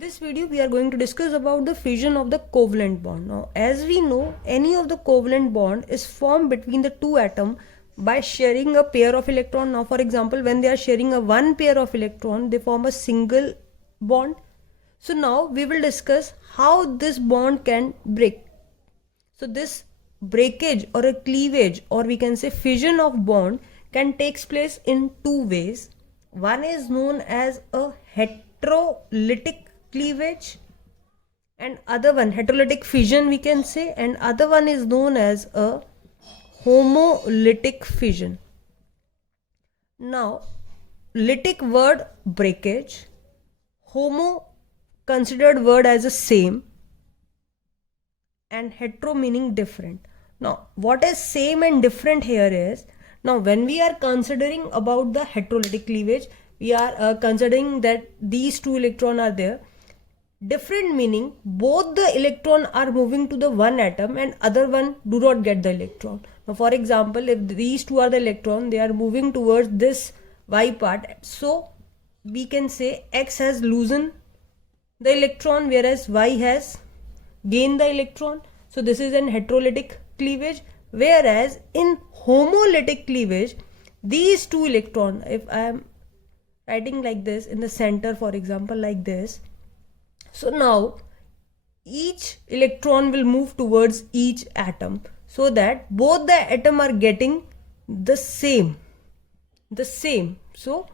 this video we are going to discuss about the fission of the covalent bond. Now as we know, any of the covalent bond is formed between the two atoms by sharing a pair of electron. Now for example, when they are sharing a one pair of electron, they form a single bond. So now we will discuss how this bond can break. So this breakage or a cleavage, or we can say fission of bond, can take place in two ways. One is known as a heterolytic cleavage and other one heterolytic fission we can say, and other one is known as a homolytic fission. Now lytic word breakage, homo considered word as the same, and hetero meaning different. Now what is same and different here is, now when we are considering about the heterolytic cleavage, we are considering that these two electrons are there. Different meaning both the electron are moving to the one atom and other one do not get the electron. Now for example, if these two are the electron, they are moving towards this y part, so we can say X has loosened the electron whereas Y has gained the electron. So this is an heterolytic cleavage. Whereas in homolytic cleavage, these two electrons, if I am writing like this in the center, for example like this, so now each electron will move towards each atom so that both the atom are getting the same. So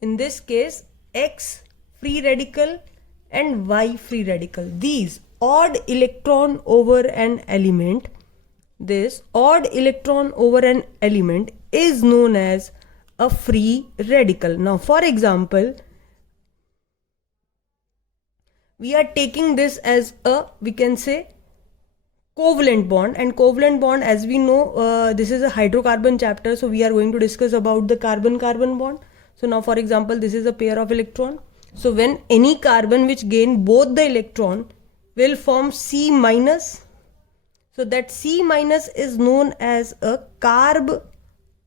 in this case, X free radical and Y free radical, these odd electron over an element, this odd electron over an element is known as a free radical. Now for example, we are taking this as a, we can say, covalent bond, and covalent bond, as we know, this is a hydrocarbon chapter, so we are going to discuss about the carbon-carbon bond. So now for example, this is a pair of electron. So when any carbon which gain both the electron will form C minus, so that C minus is known as a carb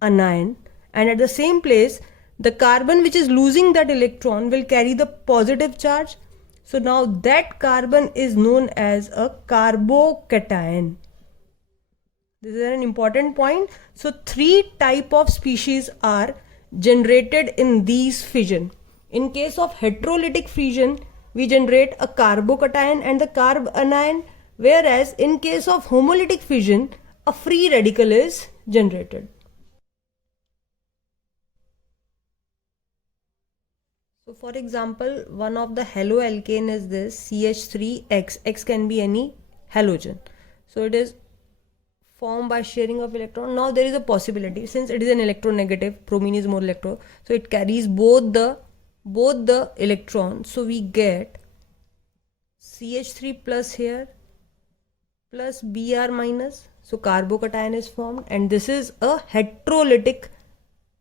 anion, and at the same place the carbon which is losing that electron will carry the positive charge. So now that carbon is known as a carbocation. This is an important point. So three type of species are generated in these fission. In case of heterolytic fission, we generate a carbocation and the carb anion, whereas in case of homolytic fission, a free radical is generated. So for example, one of the haloalkane is this CH3X. X can be any halogen. So it is formed by sharing of electron. Now there is a possibility, since it is an electronegative, bromine is more electro, so it carries both the electrons. So we get CH3 plus here plus Br minus. So carbocation is formed, and this is a heterolytic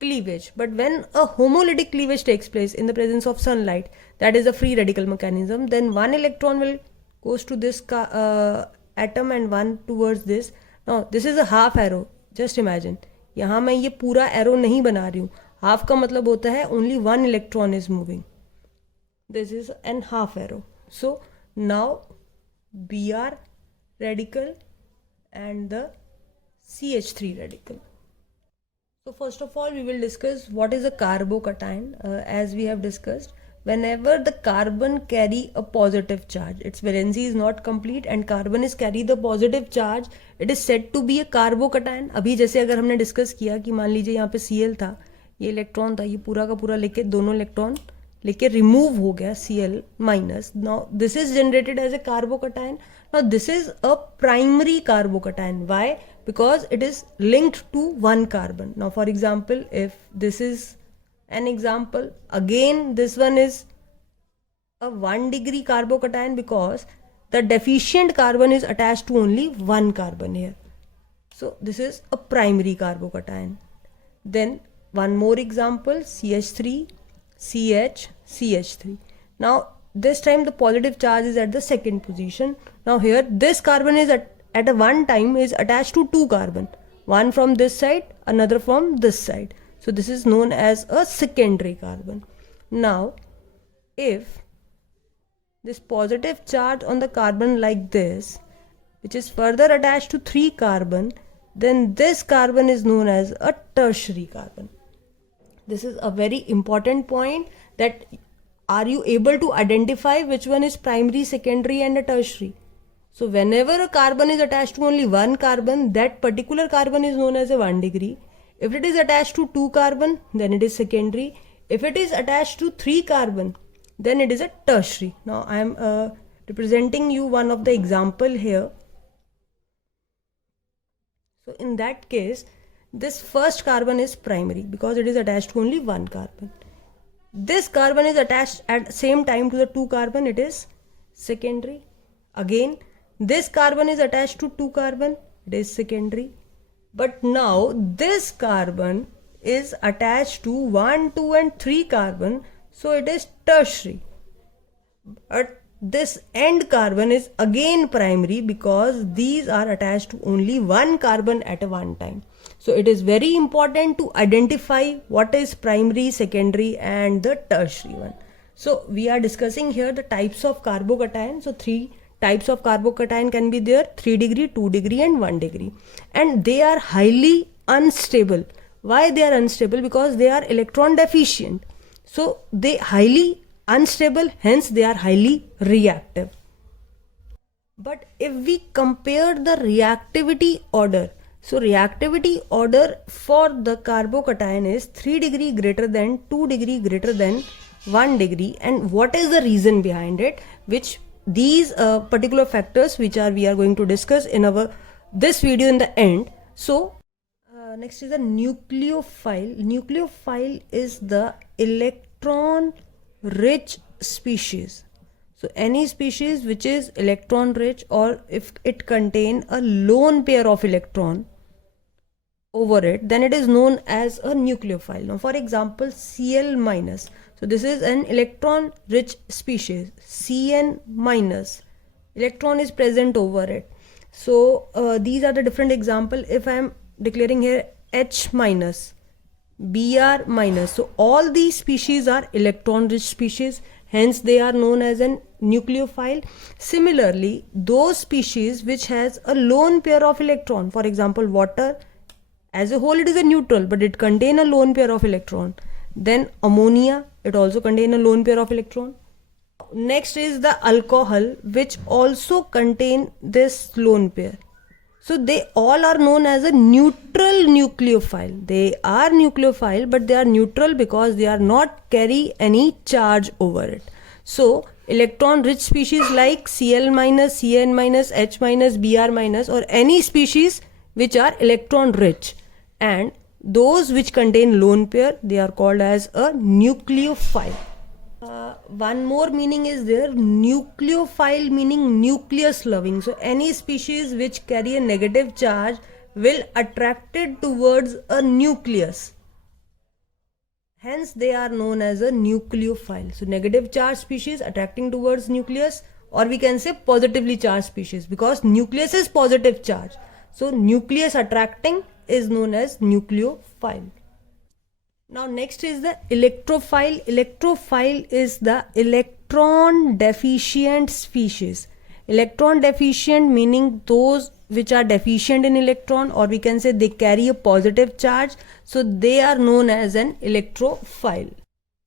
cleavage. But when a homolytic cleavage takes place in the presence of sunlight, that is a free radical mechanism, then one electron will goes to this atom and one towards this. Now this is a half arrow. Just imagine, यहाँ मैं ये पूरा arrow नहीं बना रही हूँ. Half का मतलब होता है only one electron is moving. This is an half arrow. So now Br radical and the CH3 radical. So first of all, we will discuss what is a carbocation. As we have discussed, whenever the carbon carry a positive charge, its valency is not complete and carbon is carry the positive charge, it is said to be a carbocation. अभी जैसे अगर हमने discuss किया कि मान लीजिए यहाँ पे Cl था, ये इलेक्ट्रॉन था, ये पूरा का पूरा लेके दोनों इलेक्ट्रॉन लेके रिमूव हो गया Cl minus. Now this is generated as a carbocation. Now this is a primary carbocation. Why? Because it is linked to one carbon. Now for example, if this is an example, again this one is a 1 degree carbocation because the deficient carbon is attached to only one carbon here. So this is a primary carbocation. Then one more example, CH3, CH, CH3. Now this time the positive charge is at the second position. Now here this carbon is at a one time is attached to two carbon, one from this side, another from this side. So this is known as a secondary carbon. Now if this positive charge on the carbon like this, which is further attached to 3 carbon, then this carbon is known as a tertiary carbon. This is a very important point, that are you able to identify which one is primary, secondary and a tertiary? So whenever a carbon is attached to only one carbon, that particular carbon is known as a 1 degree. If it is attached to 2 carbon, then it is secondary. If it is attached to 3 carbon, then it is a tertiary. Now I am representing you one of the example here. So in that case, this first carbon is primary because it is attached to only one carbon. This carbon is attached at the same time to the 2 carbon, it is secondary. Again, this carbon is attached to 2 carbon, it is secondary. But now this carbon is attached to 1, 2 and 3 carbon, so it is tertiary. But this end carbon is again primary because these are attached to only one carbon at a one time. So it is very important to identify what is primary, secondary and the tertiary one. So we are discussing here the types of carbocation. So 3 types of carbocation can be there: 3 degree, 2 degree and 1 degree. And they are highly unstable. Why they are unstable? Because they are electron deficient. So they highly unstable, hence they are highly reactive. But if we compare the reactivity order, so reactivity order for the carbocation is 3 degree greater than, 2 degree greater than 1 degree. And what is the reason behind it? Which these particular factors which we are going to discuss in this video in the end. So next is the nucleophile. Nucleophile is the electron rich species. So any species which is electron rich, or if it contain a lone pair of electron over it, then it is known as a nucleophile. Now for example, Cl minus. So this is an electron rich species. Cn minus, electron is present over it. So these are the different example. If I am declaring here H minus, Br minus, so all these species are electron rich species, hence they are known as an nucleophile. Similarly, those species which has a lone pair of electron, for example water, as a whole it is a neutral but it contain a lone pair of electron. Then ammonia, it also contain a lone pair of electron. Next is the alcohol, which also contain this lone pair. So they all are known as a neutral nucleophile. They are nucleophile but they are neutral because they are not carry any charge over it. So electron rich species like Cl minus, Cn minus, H minus, Br minus, or any species which are electron rich, and those which contain lone pair, they are called as a nucleophile. One more meaning is there, nucleophile meaning nucleus loving. So any species which carry a negative charge will attracted towards a nucleus, hence they are known as a nucleophile. So negative charge species attracting towards nucleus, or we can say positively charged species, because nucleus is positive charge, so nucleus attracting is known as nucleophile. Now next is the electrophile. Electrophile is the electron deficient species. Electron deficient meaning those which are deficient in electron, or we can say they carry a positive charge, so they are known as an electrophile.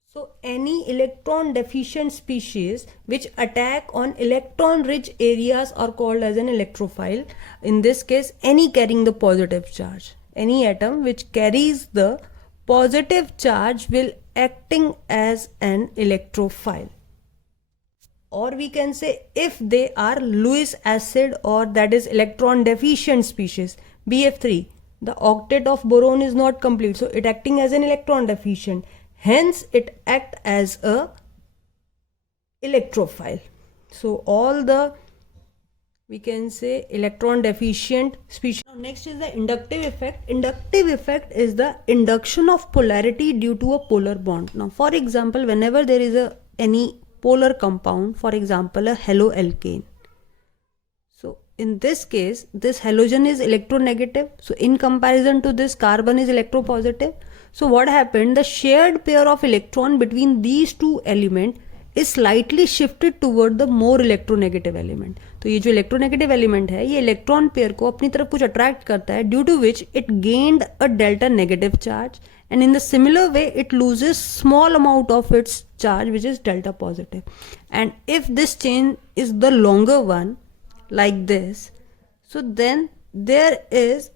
So any electron deficient species which attack on electron rich areas are called as an electrophile. In this case, any carrying the positive charge, any atom which carries the positive charge will acting as an electrophile. Or we can say if they are Lewis acid, or that is electron deficient species, BF3, the octet of boron is not complete, so it acting as an electron deficient, hence it act as a electrophile. So all the, we can say, electron deficient species. Now next is the inductive effect. Inductive effect is the induction of polarity due to a polar bond. Now for example, whenever there is any polar compound, for example a haloalkane, so in this case this halogen is electronegative, so in comparison to this carbon is electropositive. So what happened, the shared pair of electron between these two elements is slightly shifted toward the more electronegative element. तो ये जो electronegative element है ये electron pair को अपनी तरफ कुछ attract करता है, due to which it gained a delta negative charge, and in the similar way it loses small amount of its charge which is delta positive. And if this chain is the longer one like this, so then there is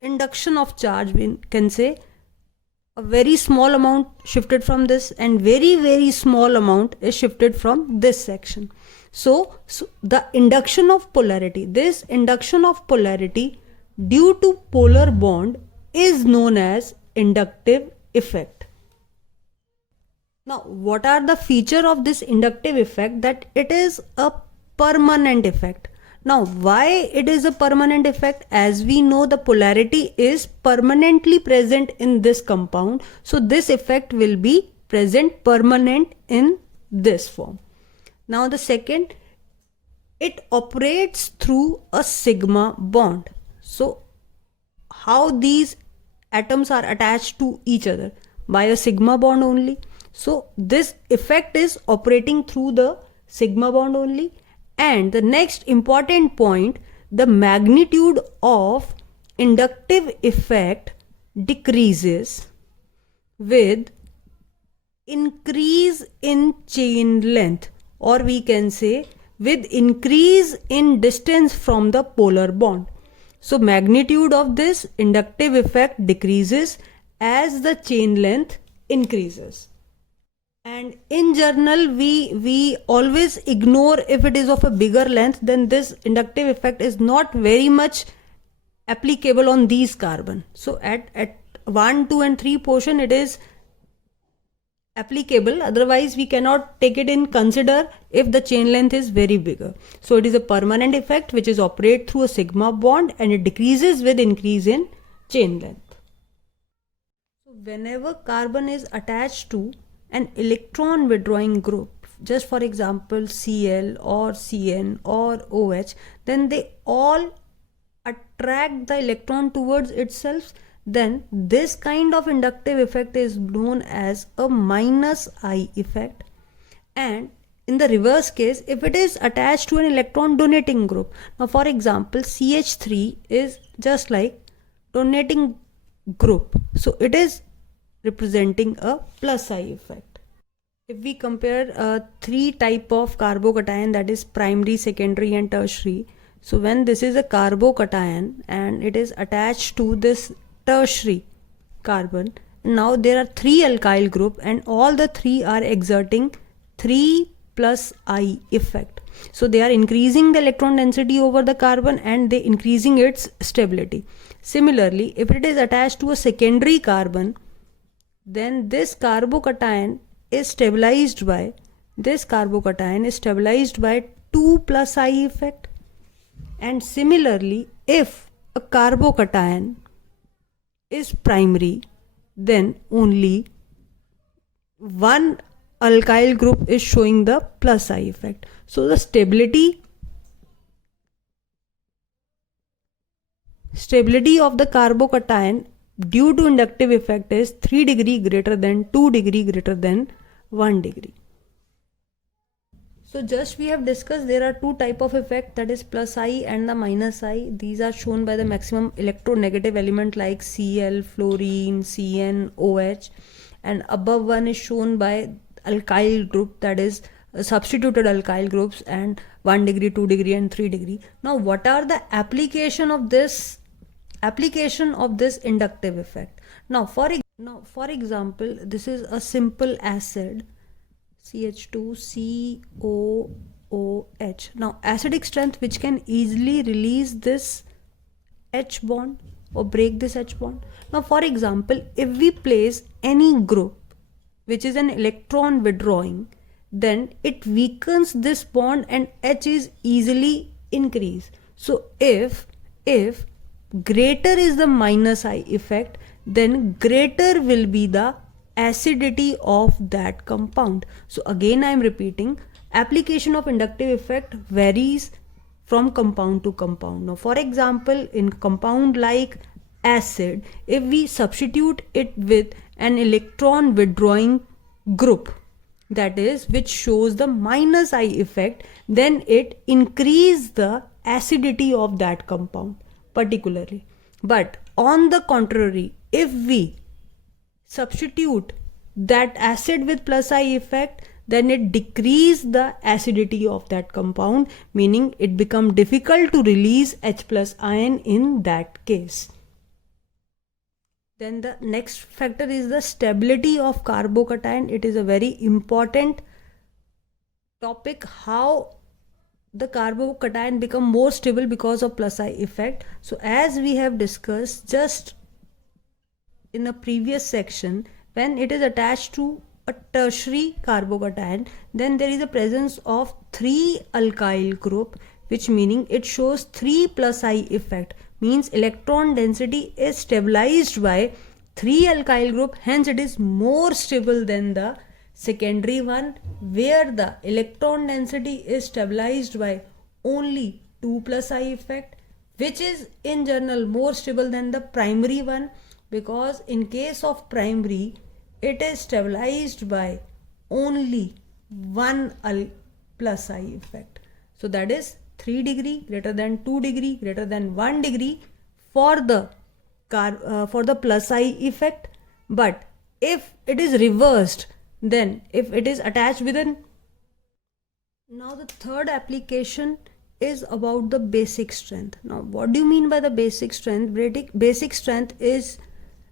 induction of charge, we can say a very small amount shifted from this and very small amount is shifted from this section. So the induction of polarity, this induction of polarity due to polar bond is known as inductive effect. Now what are the feature of this inductive effect? That it is a permanent effect. Now why it is a permanent effect? As we know, the polarity is permanently present in this compound, so this effect will be present permanent in this form. Now the second, it operates through a sigma bond. So how these atoms are attached to each other? By a sigma bond only. So this effect is operating through the sigma bond only. And the next important point, the magnitude of inductive effect decreases with increase in chain length, or we can say with increase in distance from the polar bond. So magnitude of this inductive effect decreases as the chain length increases. And in general, we always ignore if it is of a bigger length, then this inductive effect is not very much applicable on these carbon. So at 1, 2 and 3 portion it is applicable, otherwise we cannot take it in consider if the chain length is very bigger. So it is a permanent effect which is operate through a sigma bond and it decreases with increase in chain length. So whenever carbon is attached to an electron withdrawing group, just for example Cl or Cn or OH, then they all attract the electron towards itself, then this kind of inductive effect is known as a minus I effect. And in the reverse case, if it is attached to an electron donating group, now for example CH3 is just like donating group, so it is representing a plus I effect. If we compare 3 type of carbocation, that is primary, secondary and tertiary, so when this is a carbocation and it is attached to this tertiary carbon, now there are 3 alkyl group and all the 3 are exerting 3 plus I effect. So they are increasing the electron density over the carbon and they increasing its stability. Similarly, if it is attached to a secondary carbon, then this carbocation is stabilized by 2 plus I effect. And similarly, if a carbocation is primary, then only one alkyl group is showing the plus I effect. So the stability of the carbocation due to inductive effect is 3 degree greater than 2 degree greater than 1 degree. So just we have discussed there are 2 type of effect, that is plus I and the minus I. These are shown by the maximum electronegative element like Cl, fluorine, Cn, OH, and above one is shown by alkyl group, that is substituted alkyl groups, and 1 degree, 2 degree and 3 degree. Now what are the application of this inductive effect? Now for example, this is a simple acid CH2COOH. Now acidic strength which can easily release this H bond or break this H bond. Now for example, if we place any group which is an electron withdrawing, then it weakens this bond and H is easily increased. So if greater is the minus I effect, then greater will be the acidity of that compound. So again I am repeating, application of inductive effect varies from compound to compound. Now for example, in compound like acid, if we substitute it with an electron withdrawing group, that is, which shows the minus I effect, then it increase the acidity of that compound particularly. But on the contrary, if we substitute that acid with plus I effect, then it decrease the acidity of that compound, meaning it become difficult to release H plus ion in that case. Then the next factor is the stability of carbocation. It is a very important topic, how the carbocation become more stable because of plus I effect. So as we have discussed just in a previous section, when it is attached to a tertiary carbocation, then there is a presence of 3 alkyl group, which meaning it shows 3 plus I effect, means electron density is stabilized by 3 alkyl group, hence it is more stable than the secondary one, where the electron density is stabilized by only 2 plus I effect, which is in general more stable than the primary one, because in case of primary it is stabilized by only 1 plus I effect. So that is 3 degree greater than 2 degree greater than 1 degree for the plus I effect. But if it is reversed, then if it is attached within. Now the third application is about the basic strength. Now what do you mean by the basic strength? Basic strength is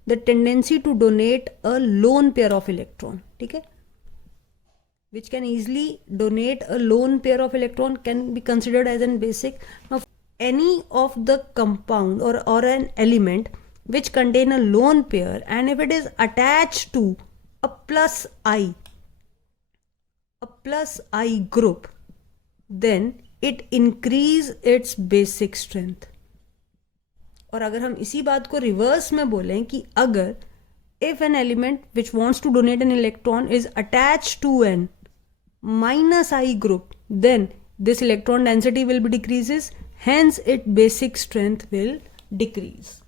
the tendency to donate a lone pair of electron, okay, which can easily donate a lone pair of electron, can be considered as an basic. Now any of the compound or an element which contain a lone pair, and if it is attached to a plus I group, then it increase its basic strength. और अगर हम इसी बात को reverse में बोलें कि अगर if an element which wants to donate an electron is attached to an minus I group, then this electron density will be decreases, hence its basic strength will decrease.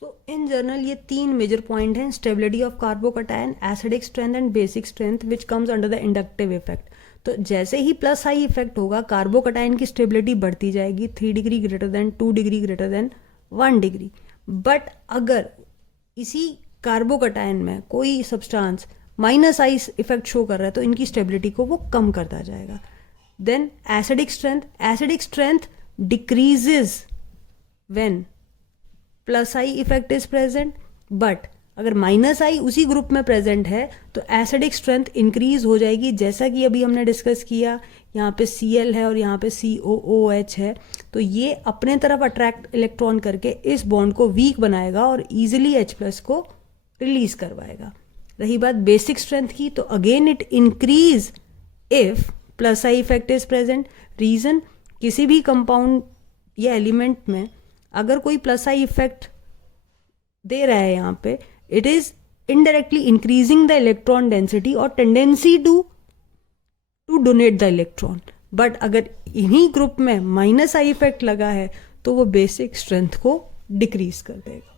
So in general ये 3 major point हैं: stability of carbocation, acidic strength and basic strength, which comes under the inductive effect. तो जैसे ही plus I effect होगा, कार्बोकटाइन की stability बढ़ती जाएगी 3 degree greater than 2 degree greater than 1 degree. But अगर इसी कार्बोकटाइन में कोई substance minus I effect show कर रहा है, तो इनकी स्टेबिलिटी को वो कम करता जाएगा. Then acidic strength decreases when plus I effect is present. But अगर माइनस आई उसी ग्रुप में प्रेजेंट है तो एसिडिक स्ट्रेंथ इंक्रीज हो जाएगी. जैसा कि अभी हमने डिस्कस किया, यहाँ पे Cl है और यहाँ पे COOH है, तो ये अपने तरफ अट्रैक्ट इलेक्ट्रॉन करके इस बॉन्ड को वीक बनाएगा और इजीली H+ को रिलीज करवाएगा. रही बात बेसिक स्ट्रेंथ की, तो again it increase if plus I effect is present. Reason, किसी भी कंपाउंड या एलिमेंट में अगर कोई प्लस आई इफेक्ट दे रहा है यहाँ पे, it is indirectly increasing the electron density or tendency to donate the electron. But अगर इन्हीं ग्रुप में माइनस आई इफेक्ट लगा है तो वो बेसिक स्ट्रेंथ को डिक्रीज कर देगा.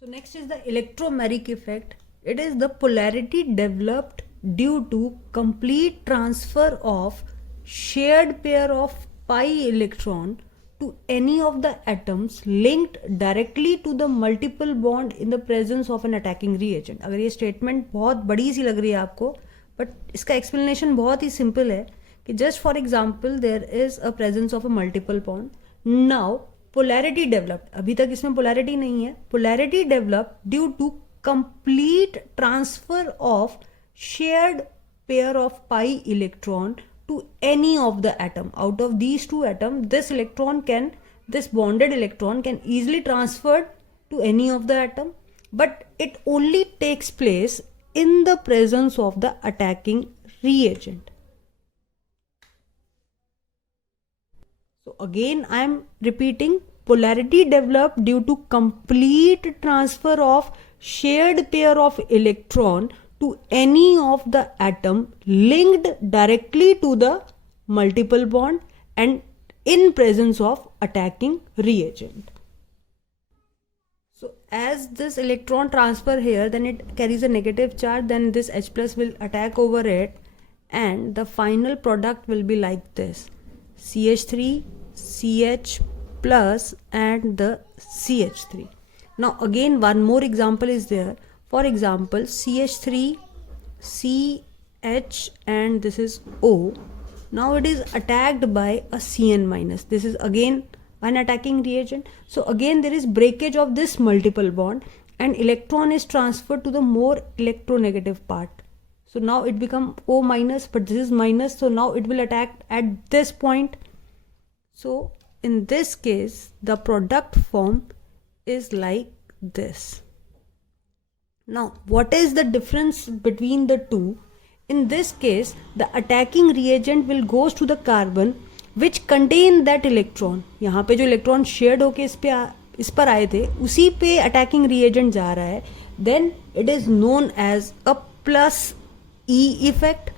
So next is the electromeric effect. It is the polarity developed due to complete transfer of shared pair of pi electron to any of the atoms linked directly to the multiple bond in the presence of an attacking reagent. अगर ये statement बहुत बड़ी सी लग रही है आपको, but इसका explanation बहुत ही सिंपल है कि just for example there is a presence of a multiple bond. Now polarity developed, अभी तक इसमें पोलैरिटी नहीं है. Polarity developed due to complete transfer of shared pair of pi electron to any of the atom. Out of these two atoms, this bonded electron can easily transferred to any of the atom, but it only takes place in the presence of the attacking reagent. So again I am repeating, polarity developed due to complete transfer of shared pair of electron to any of the atom linked directly to the multiple bond and in presence of attacking reagent. So as this electron transfer here, then it carries a negative charge, then this H plus will attack over it, and the final product will be like this: CH3, CH plus, and the CH3. Now again one more example is there. For example, CH3, CH, and this is O. Now it is attacked by a Cn minus. This is again an attacking reagent. So again there is breakage of this multiple bond, and electron is transferred to the more electronegative part. So now it become O minus, but this is minus, so now it will attack at this point. So in this case the product form is like this. Now what is the difference between the two? In this case the attacking reagent will goes to the carbon which contain that electron. यहाँ पे जो electron shade होके इस पर आए थे उसी पे अटैकिंग रिएजेंट जा रहा है. Then it is known as a plus E effect.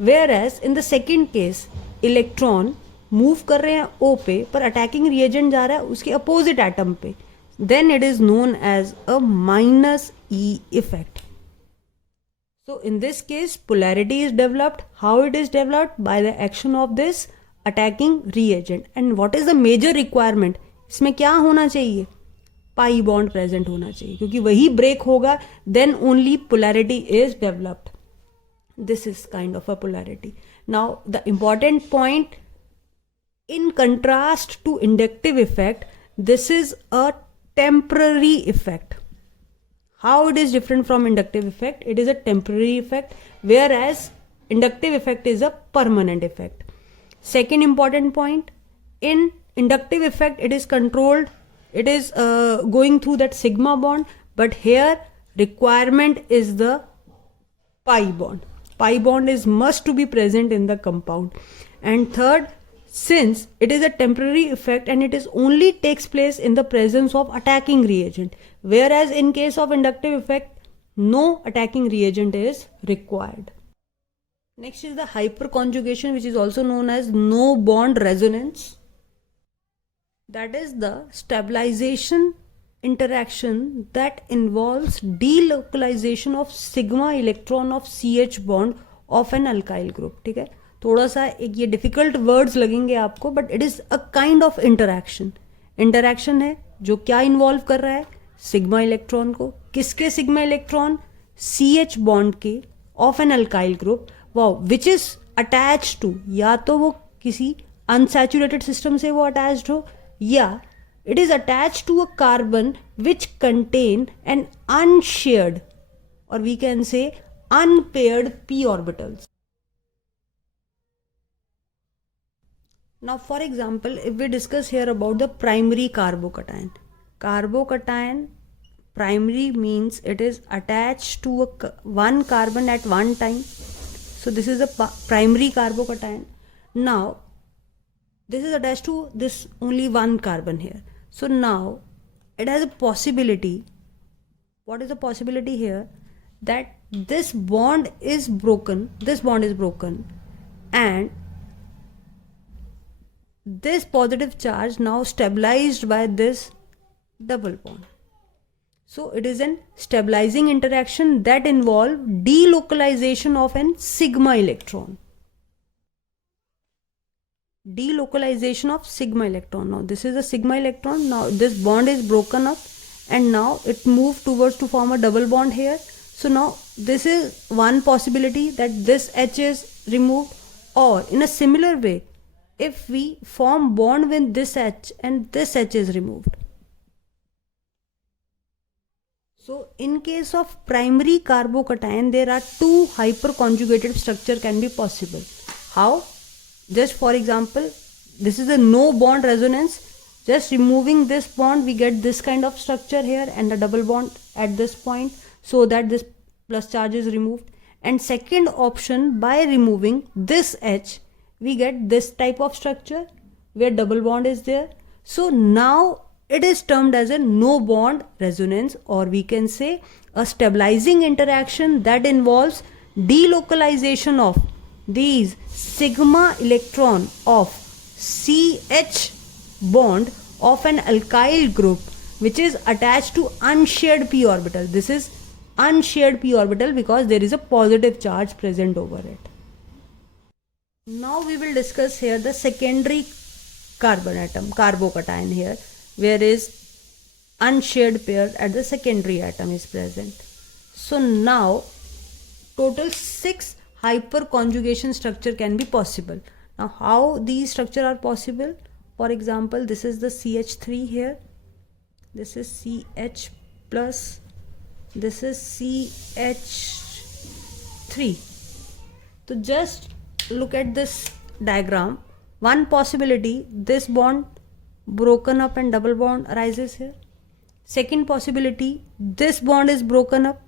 Whereas in the second case electron move कर रहे हैं ओ पे, पर अटैकिंग रिएजेंट जा रहा है उसके अपोजिट एटम पे. Then it is known as a minus E effect. So in this case polarity is developed. How it is developed? By the action of this attacking reagent. And what is the major requirement? इसमें क्या होना चाहिए? Pi bond present होना चाहिए, क्योंकि वही break होगा then only polarity is developed. This is kind of a polarity. Now the important point, in contrast to inductive effect, this is a temporary effect. How it is different from inductive effect? It is a temporary effect, whereas inductive effect is a permanent effect. Second important point, in inductive effect it is controlled, it is going through that sigma bond, but here requirement is the pi bond. Pi bond is must to be present in the compound. And third, since it is a temporary effect and it is only takes place in the presence of attacking reagent, whereas in case of inductive effect no attacking reagent is required. Next is the hyperconjugation, which is also known as no bond resonance. That is the stabilization interaction that involves delocalization of sigma electron of CH bond of an alkyl group. ठीक है, थोड़ा सा एक ये difficult words लगेंगे आपको, but it is a kind of interaction. Interaction है जो क्या इन्वॉल्व कर रहा है? सिग्मा इलेक्ट्रॉन को. किसके सिग्मा इलेक्ट्रॉन? CH बॉन्ड के of an alkyl group, wow, which is attach to, या तो वो किसी अनसैचुरेटेड सिस्टम से वो अटैच्ड हो, या it is attach to a carbon which contain an unshared, और we can say unpaired p orbitals. Now for example, if we discuss here about the primary carbocation. Carbocation, primary means it is attached to one carbon at one time. So this is a primary carbocation. Now this is attached to this only one carbon here. So now it has a possibility. What is the possibility here? That this bond is broken. This bond is broken, and this positive charge now stabilized by this double bond. So it is an stabilizing interaction that involve delocalization of an sigma electron. Delocalization of sigma electron. Now this is a sigma electron. Now this bond is broken up, and now it moved towards to form a double bond here. So now this is one possibility, that this H is removed, or in a similar way if we form bond with this H and this H is removed. So in case of primary carbocation there are two hyperconjugated structure can be possible. How? Just for example, this is a no bond resonance. Just removing this bond we get this kind of structure here and a double bond at this point, so that this plus charge is removed. And second option, by removing this H we get this type of structure where double bond is there. So now it is termed as a no bond resonance, or we can say a stabilizing interaction that involves delocalization of these sigma electron of CH bond of an alkyl group which is attached to unshared p orbital. This is unshared p orbital because there is a positive charge present over it. Now we will discuss here the secondary carbon atom, carbocation here, where is unshared pair at the secondary atom is present. So now total 6 hyperconjugation structure can be possible. Now how these structure are possible? For example, this is the CH3 here, this is CH plus, this is CH3. So just look at this diagram. One possibility, this bond broken up and double bond arises here. Second possibility, this bond is broken up.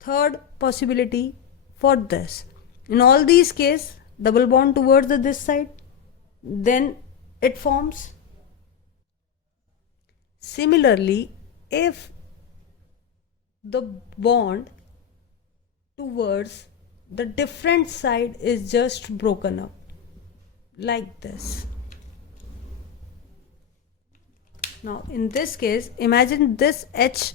Third possibility for this. In all these cases, double bond towards this side, then it forms. Similarly, if the bond towards the different side is just broken up like this. Now in this case, imagine this H,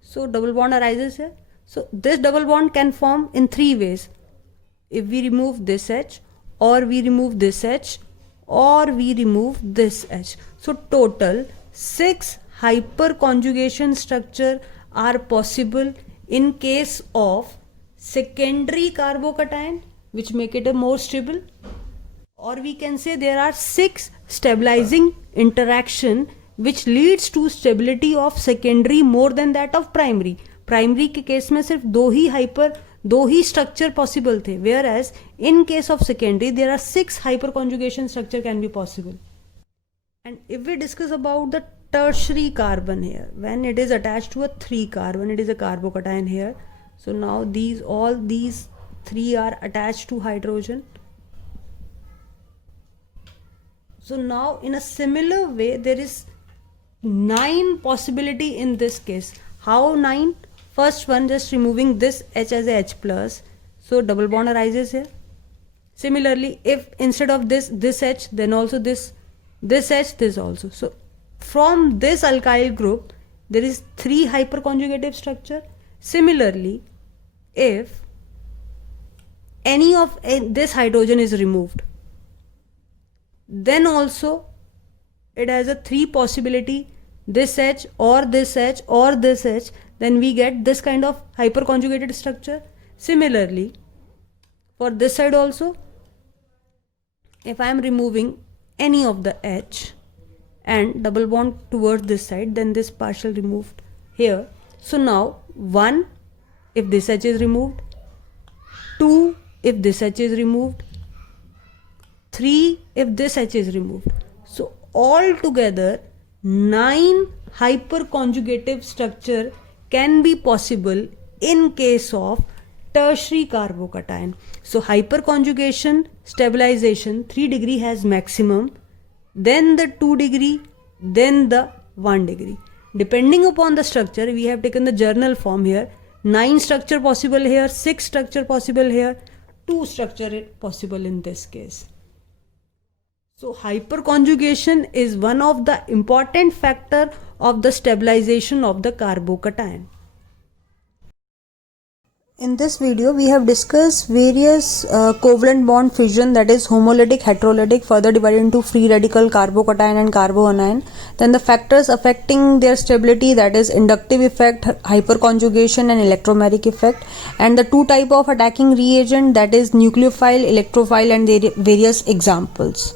so double bond arises here. So this double bond can form in 3 ways. If we remove this H, or we remove this H, or we remove this H. So total 6 hyperconjugation structure are possible in case of secondary carbocation, which make it a more stable, or we can say there are 6 stabilizing interaction which leads to stability of secondary more than that of primary. प्राइमरी के केस में सिर्फ दो ही structure possible थे, whereas in case of secondary there are 6 hyperconjugation structure can be possible. And if we discuss about the tertiary carbon here, when it is attached to a 3 carbon, it is a carbocation here. So now all these 3 are attached to hydrogen. So now in a similar way there is 9 possibility in this case. How 9? First one, just removing this H as a H plus, so double bond arises here. Similarly, if instead of this H, then also this H, this also. So from this alkyl group there is 3 hyperconjugative structure. Similarly, if any of this hydrogen is removed, then also it has a 3 possibility, this H or this H or this H, then we get this kind of hyperconjugated structure. Similarly, for this side also, if I am removing any of the H and double bond towards this side, then this partial removed here. So now 1 if this H is removed, 2 if this H is removed, 3 if this H is removed. So all together 9 hyperconjugative structure can be possible in case of tertiary carbocation. So hyperconjugation, stabilization 3 degree has maximum, then the 2 degree, then the 1 degree. Depending upon the structure, we have taken the journal form here. 9 structure possible here, 6 structure possible here, 2 structure possible in this case. So hyperconjugation is one of the important factor of the stabilization of the carbocation. In this video, we have discussed various covalent bond fission, that is homolytic, heterolytic, further divided into free radical, carbocation and carboanion. Then the factors affecting their stability, that is inductive effect, hyperconjugation and electromeric effect. And the 2 type of attacking reagent, that is nucleophile, electrophile and their various examples.